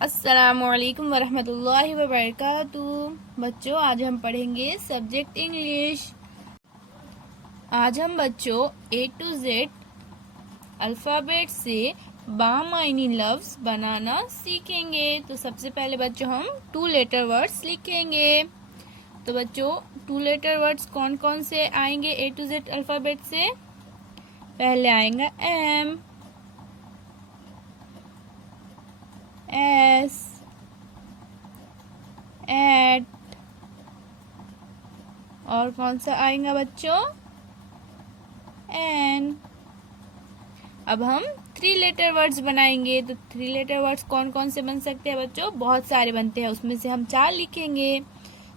अस्सलामुअलैकुम वरहमतुल्लाहि वबरकातुहू। बच्चों, आज हम पढ़ेंगे सब्जेक्ट इंग्लिश। आज हम बच्चों A to Z अल्फ़ाबेट से बामायनी लफ्ज़ बनाना सीखेंगे। तो सबसे पहले बच्चों हम 2 लेटर वर्ड्स लिखेंगे। तो बच्चों 2 लेटर वर्ड्स कौन कौन से आएंगे A to Z अल्फ़ाबेट से? पहले आएगा M, S, एट, और कौन सा आएगा बच्चों? एन। अब हम 3 लेटर वर्ड्स बनाएंगे। तो 3 लेटर वर्ड्स कौन कौन से बन सकते हैं बच्चों? बहुत सारे बनते हैं, उसमें से हम 4 लिखेंगे।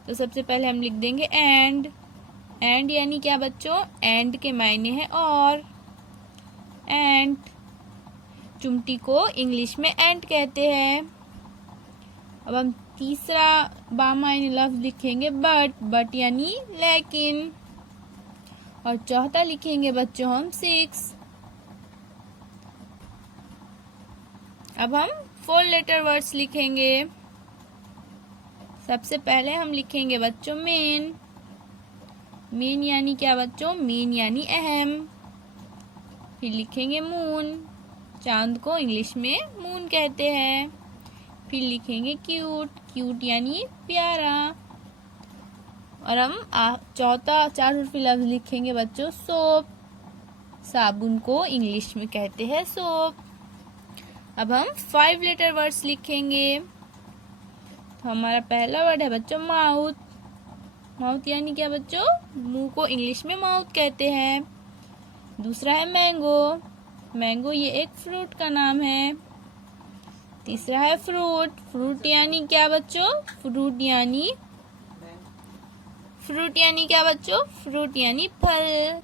तो सबसे पहले हम लिख देंगे एंड। एंड यानी क्या बच्चों? एंड के मायने हैं और। एंड, चुमटी को इंग्लिश में एंड कहते हैं। अब हम तीसरा बामायनी लफ्ज लिखेंगे बट। बट यानी लेकिन। और चौथा लिखेंगे बच्चों हम 6। अब हम 4 लेटर वर्ड्स लिखेंगे। सबसे पहले हम लिखेंगे बच्चों मेन। मेन यानी क्या बच्चों? मेन यानी अहम। फिर लिखेंगे मून। चांद को इंग्लिश में मून कहते हैं। फिर लिखेंगे क्यूट। क्यूट यानी प्यारा। और हम चौथा 4 हर्फी लफ्ज लिखेंगे बच्चों सोप। साबुन को इंग्लिश में कहते हैं सोप। अब हम 5 लेटर वर्ड्स लिखेंगे। तो हमारा पहला वर्ड है बच्चों माउथ। माउथ यानी क्या बच्चों? मुंह को इंग्लिश में माउथ कहते हैं। दूसरा है मैंगो। मैंगो ये एक फ्रूट का नाम है। तीसरा है फ्रूट। फ्रूट यानी क्या बच्चों? फ्रूट यानी क्या बच्चों? फ्रूट यानी फल।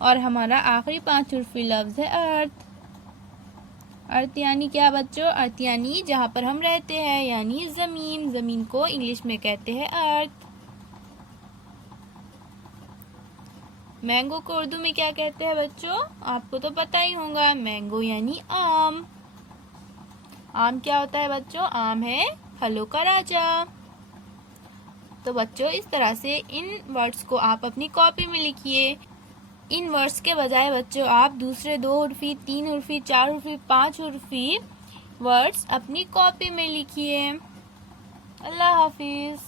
और हमारा आखिरी 5 हर्फी लफ्ज है अर्थ। अर्थ यानी क्या बच्चों? अर्थ यानी जहाँ पर हम रहते हैं, यानी जमीन। जमीन को इंग्लिश में कहते हैं अर्थ। मैंगो को उर्दू में क्या कहते हैं बच्चों? आपको तो पता ही होगा। मैंगो यानी आम। आम क्या होता है बच्चों? आम है फलों का राजा। तो बच्चों इस तरह से इन वर्ड्स को आप अपनी कॉपी में लिखिए। इन वर्ड्स के बजाय बच्चों आप दूसरे 2 हर्फी, 3 हर्फी, 4 हर्फी, 5 हर्फी वर्ड्स अपनी कॉपी में लिखिए। अल्लाह हाफिज।